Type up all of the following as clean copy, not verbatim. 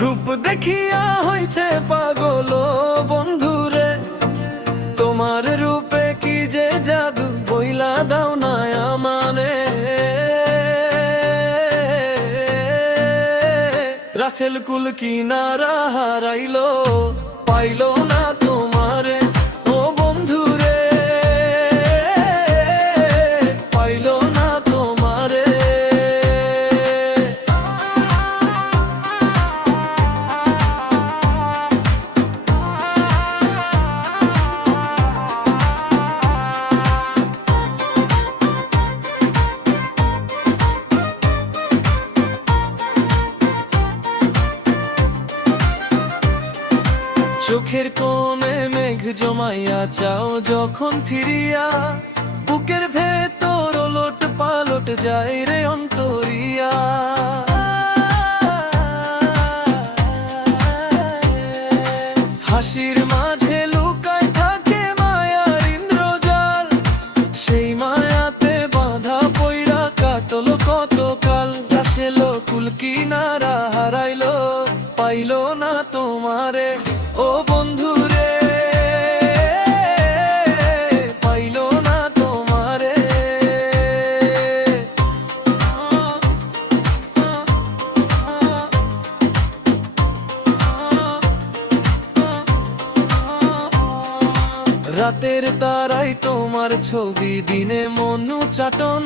রূপ দেখিয়া হইছে পাগল বন্ধুরে, তোমার রূপে কি যে জাদু বইলা দাও না আমারে। রাসেল কুল কিনারা হারাইলো, পাইলো না তোমারে ও বন্ধুরে, পাইলো না তোমারে। চোখের কোণে মেঘ জমাইয়া চাও যখন ফিরিয়া, বুকের ভেতর ওলট পালট যায় রে অন্তরিয়া। হাসির মাঝে লুকায় থাকে মায়ার ইন্দ্রজাল, সেই মায়াতে বাঁধা পইরা কাটলো কত কাল। রাসেল কুল কিনারা হারাইলো, পাইলো না তোমারে ও বন্ধুরে, পাইলো না তোমারে। রাতের তারাই তোমার ছবি, দিনে মনু চাটন,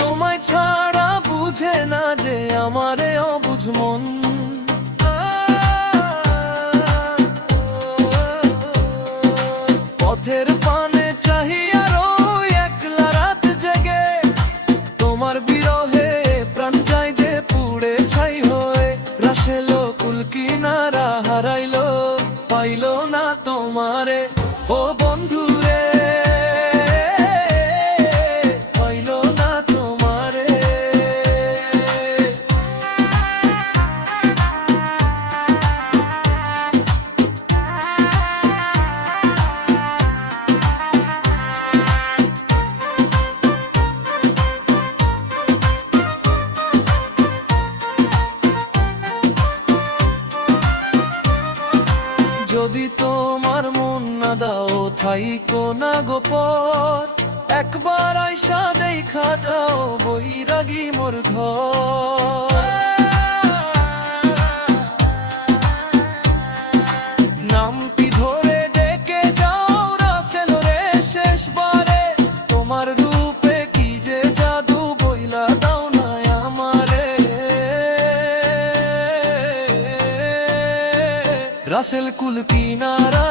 তোমায় ছাড়া বুঝে না যে আমারে অবুঝ মন। পথের পানে চাহিয়া রই একলা রাত জেগে, তোমার বিরহে প্রাণ যায় যে পুড়ে ছাই হয়ে। রাসেল কুল কিনারা হারাইলো, পাইলো না তোমারে ও বন্ধুরে, পাইলো না তোমারে। যদি তোমার মন না দাও থাইকো না গোপর, একবার আইসা দেখা যাও বৈরাগী মোর ঘর। নামটি ধরে ডেকে যাও রাসেল রে শেষবারে, তোমার রূপে কি যে জাদু বইলা দাও না আমারে। রাসেল কুল কিনারা